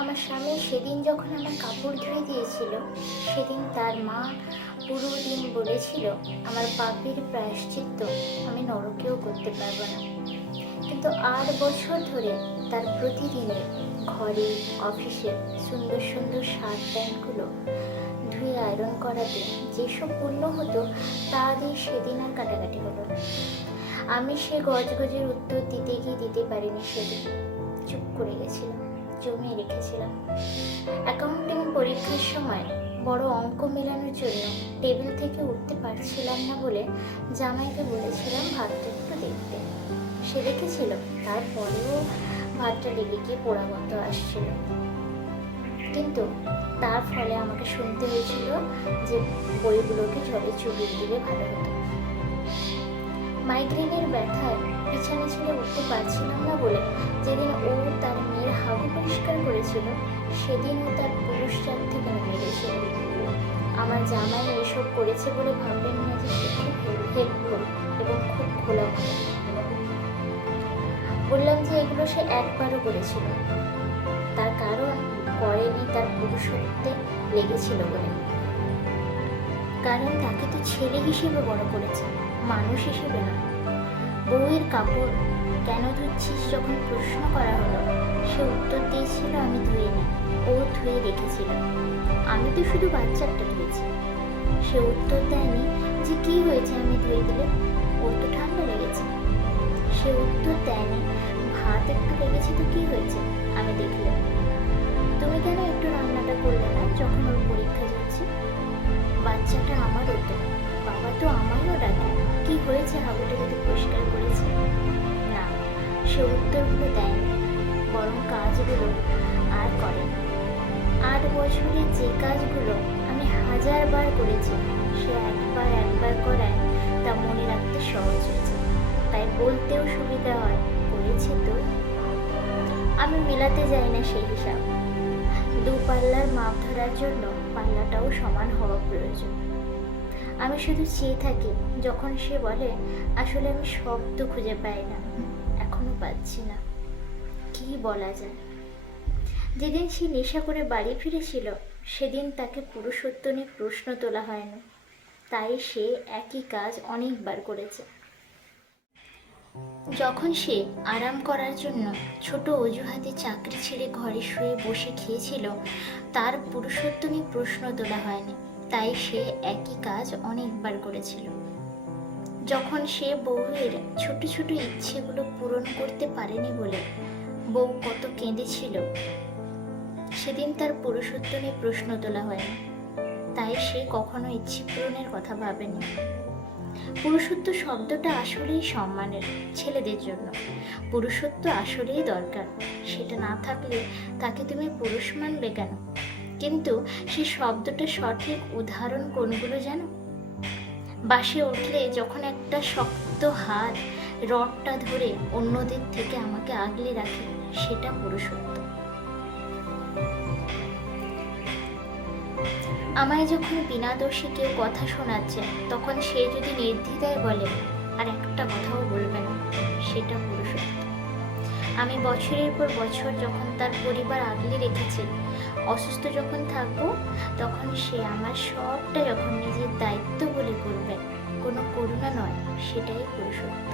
আমার স্বামী সেদিন যখন আমার কাপড় ধুয়ে দিয়েছিল, সেদিন তার মা পুরো দিন বলেছিল আমার পাপের প্রায়শ্চিত্ত আমি নরকেও করতে পারবো না। কিন্তু 8 বছর ধরে তার প্রতিদিনের ঘরে অফিসে সুন্দর সুন্দর শার্ট প্যান্টগুলো ধুয়ে আয়রন করাতে যেসব পূর্ণ হতো তা দিয়ে সেদিন আর কাটাকাটি হলো না। আমি সে গজগজের উত্তর দিতে গিয়ে দিতে পারিনি। সেদিন চুপ করে গেছিলাম, জমিয়ে রেখেছিলাম। অ্যাকাউন্টিং পরীক্ষার সময় বড় অঙ্ক মেলানোর জন্য টেবিল থেকে উঠতে পারছিলাম না বলে জামাইকে বলেছিলাম ভাতটা একটু দেখতে। সে দেখেছিল, তারপরেও ভাতটা লেগে গিয়ে পোড়া গন্ধ আসছিল। কিন্তু তার ফলে আমাকে শুনতে হয়েছিল যে বইগুলোকে জলে চুবিয়ে দিলে ভালো হতো। মাইগ্রেনের ব্যথায় বিছানা ছেড়ে উঠতে পারছিলাম না বলে যেদিন ও তার মেয়ের হাগু পরিষ্কার করেছিল, সেদিন ও তার পুরুষ চাপ থেকে নেমে গেছিল। আমার জামাই এসব করেছে বলে ভাবলেন না যে সে খুব হেল্পফুল এবং খুব খোলা। বললাম যে এগুলো সে একবারও করেছিল, তার কারণ করেনি তার পুরুষত্বে লেগেছিল বলে। কারণ তাকে তো ছেলে হিসেবে বড় করেছে, মানুষ হিসেবে না। বউয়ের কাপড় কেন ধুচ্ছিস যখন প্রশ্ন করা হলো, সে উত্তর দিয়েছিল আমি ধুইনি, ও ধুয়ে রেখেছিল, আমি তো শুধু বাচ্চাটা ধুয়েছি। সে উত্তর দেয়নি যে কি হয়েছে আমি ধুয়ে দিলে, ওর তো ঠান্ডা লেগেছে। সে উত্তর দেয়নি ভাত একটু লেগেছে তো কি হয়েছে আমি দেখলাম। তুমি কেন একটু রান্নাটা করলে না যখন ওর পরীক্ষা যাচ্ছে? বাচ্চাটা আমারও তো, বাবা তো আমারও ডাকে, কি হয়েছে হাগুটা যদি পরিষ্কার করেছে? না, সে উত্তরগুলো দেয়নি, বরং কাজগুলো আর করেনি। 8 বছরে যে কাজগুলো আমি 1000 বার করেছি, সে একবার করায় তা মনে রাখতে সহজ হয়েছে, তাই বলতেও সুবিধা হয় করেছে তো। আমি মেলাতে যাই না সেই হিসাব। 2 পাল্লার মাপ ধরার জন্য পাল্লাটাও সমান হওয়া প্রয়োজন। আমি শুধু চেয়ে থাকি যখন সে বলে আসলে আমি শব্দ খুঁজে পাই না, এখনো পাচ্ছি না, কি বলা যায়। যেদিন সে নেশা করে বাড়ি ফিরেছিল, সেদিন তাকে পুরুষত্ব নিয়ে প্রশ্ন তোলা হয়নি, তাই সে একই কাজ অনেকবার করেছে। যখন সে আরাম করার জন্য ছোট অজুহাতে চাকরি ছেড়ে ঘরে শুয়ে বসে খেয়েছিল, তার পুরুষত্ব নিয়ে প্রশ্ন তোলা হয়নি, তাই সে একই কাজ অনেকবার করেছিল। যখন সে বউয়ের ছোট ছোট ইচ্ছেগুলো পূরণ করতে পারেনি বলে বউ কত কেঁদেছিল, সেদিন তার পুরুষত্ব নিয়ে প্রশ্ন তোলা হয়নি, তাই সে কখনো ইচ্ছে পূরণের কথা ভাবেনি। পুরুষত্ব শব্দটা আসলেই সম্মানের, ছেলেদের জন্য। পুরুষত্ব আসলেই দরকার, সেটা না থাকলে তাকে তুমি পুরুষ মানবে কেন? কিন্তু সেই শব্দটা সঠিক উদাহরণ কোনগুলো জানো? বাসে উঠলে যখন একটা শক্ত হাত রডটা ধরে অন্যদের থেকে আমাকে আগলে রাখে, সেটা পুরুষত্ব। আমায় যখন বিনা দোষে কেউ কথা শোনাচ্ছে, তখন সে যদি নির্দ্বিধায় বলে আর একটা কথাও বলবে না, সেটা পুরুষত্ব। আমি বছরের পর বছর যখন তার পরিবার আগলে রেখেছি, অসুস্থ যখন থাকবো তখন সে আমার সবটা যখন নিজের দায়িত্ব বলে করবে, কোনো করুণা নয়, সেটাই পুরুষত্ব।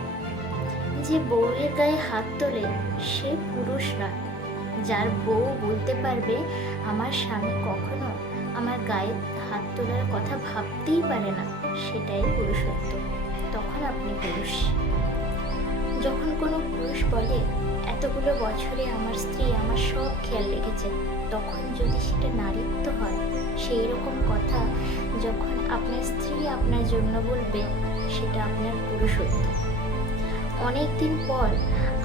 যে বউয়ের গায়ে হাত তোলে সে পুরুষ নয়। যার বউ বলতে পারবে আমার স্বামী কখনো আমার গায়ে হাত তোলার কথা ভাবতেই পারে না, সেটাই পুরুষত্ব। তখন আপনি পুরুষ। যখন কোনো পুরুষ বলে এতগুলো বছরে আমার স্ত্রী আমার সব খেয়াল রেখেছে, তখন যদি সেটা নারীত্ব হয়, সেই রকম কথা যখন আপনার স্ত্রী আপনার জন্য বলবে, সেটা আপনার পুরুষত্ব। অনেক দিন পর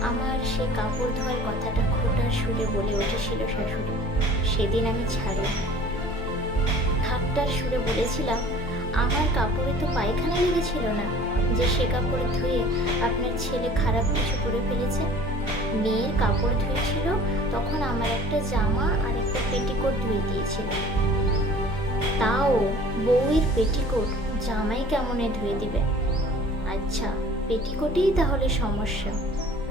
আমার সে কাপড় ধোয়ার কথাটা খোটার সুরে বলে উঠেছিল শাশুড়ি, সেদিন আমি ছাড়ি। ঠাট্টার সুরে বলেছিলাম আমার কাপড়ে তো পায়খানা লেগেছিল না যে সে কাপড় ধুয়ে আপনার ছেলে খারাপ কিছু করে ফেলেছে। মেয়ের কাপড় ধুয়েছিল, তখন আমার একটা জামা আর একটা পেটিকোট ধুয়ে দিয়েছিল। তাও বউয়ের পেটিকোট জামাই কেমনে ধুয়ে দিবে? আচ্ছা, পেটিকোটেই তাহলে সমস্যা।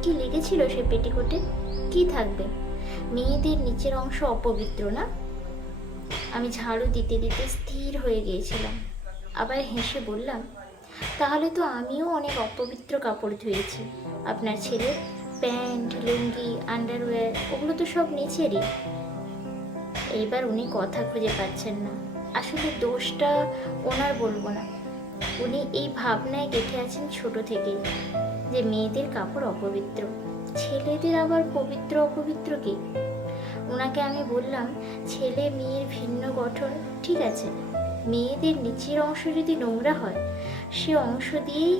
কি লেগেছিল সে পেটিকোটে? কি থাকবে? মেয়েদের নিচের অংশ অপবিত্র না? আমি ঝাড়ু দিতে দিতে স্থির হয়ে গিয়েছিলাম। আবার হেসে বললাম, তাহলে তো আমিও অনেক অপবিত্র কাপড় ধুয়েছি। আপনার ছেলের প্যান্ট, লুঙ্গি, আন্ডারওয়্যার ওগুলো তো সব নিচেরই। এইবার উনি কথা খুঁজে পাচ্ছেন না। আসলে দোষটা ওনার বলবো না, উনি এই ভাবনায় গেঁথে আছেন ছোট থেকেই যে মেয়েদের কাপড় অপবিত্র, ছেলেদের আবার পবিত্র অপবিত্র কি। ওনাকে আমি বললাম, ছেলে মেয়ের ভিন্ন গঠন ঠিক আছে, মেয়েদের নিচের অংশ যদি নোংরা হয়, সে অংশ দিয়েই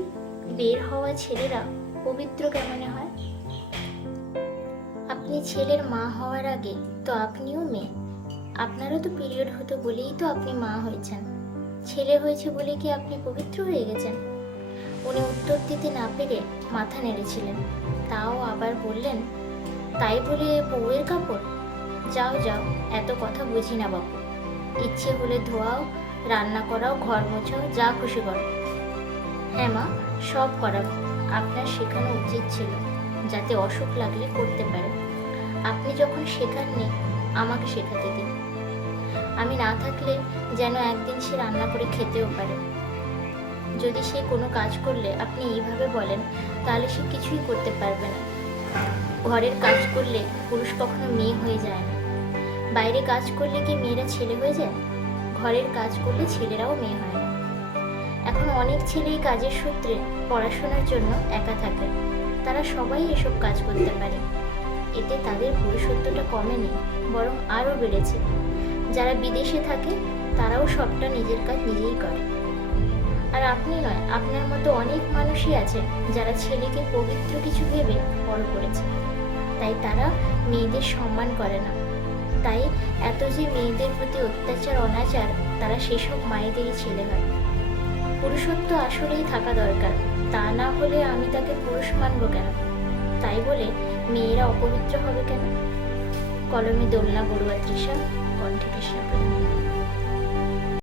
বের হওয়া ছেলেরা পবিত্র কেমনে হয়? আপনি ছেলের মা হওয়ার আগে তো আপনিও মেয়ে, আপনারও তো পিরিয়ড হতো বলেই তো আপনি মা হয়েছেন। ছেলে হয়েছে বলে কি আপনি পবিত্র হয়ে গেছেন? উনি উত্তর দিতে না পেরে মাথা নেড়েছিলেন। তাও আবার বললেন, তাই বলে বউয়ের কাপড়? যাও যাও, এত কথা বুঝি না বাবু। ইচ্ছে হলে ধোয়াও, রান্না করাও, ঘর মোছাও, যা খুশি করো। হ্যাঁ মা, সব করাবো। আপনার শেখানো উচিত ছিল, যাতে অসুখ লাগলে করতে পারে। আপনি যখন শেখাননি, আমাকে শেখাতে দিন। আমি না থাকলে যেন একদিন সে রান্না করে খেতেও পারে। যদি সে কোনো কাজ করলে আপনি এইভাবে বলেন, তাহলে সে কিছুই করতে পারবে না। ঘরের কাজ করলে পুরুষ কখনো মেয়ে হয়ে যায় না। বাইরে কাজ করলে কি মেয়েরা ছেলে হয়ে যায়? ঘরের কাজ করলে ছেলেরাও মেয়ে হয় না। এখন অনেক ছেলেই কাজের সূত্রে পড়াশোনার জন্য একা থাকে। তারা সবাই এসব কাজ করতে পারে। এতে তাদের পুরুষত্বটা কমেনি, বরং আরও বেড়েছে। যারা বিদেশে থাকে তারাও সবটা নিজের কাজ নিজেই করে। আর আপনি নয়, আপনার মতো অনেক মানুষই আছে যারা ছেলেকে পবিত্র কিছু ভেবে বড় করেছে। তাই তারা মেয়েদের সম্মান করে না। তাই এত যে মেয়েদের প্রতি অত্যাচার অনাচার, তারা সেসব মায়েদেরই ছেলে হয়। পুরুষত্ব আসলেই থাকা দরকার, তা না হলে আমি তাকে পুরুষ মানব কেন? তাই বলে মেয়েরা অপবিত্র হবে কেন? কলমে দোলনা বড়ুয়া তৃষা, কণ্ঠে কৃষ্ণা প্রধান।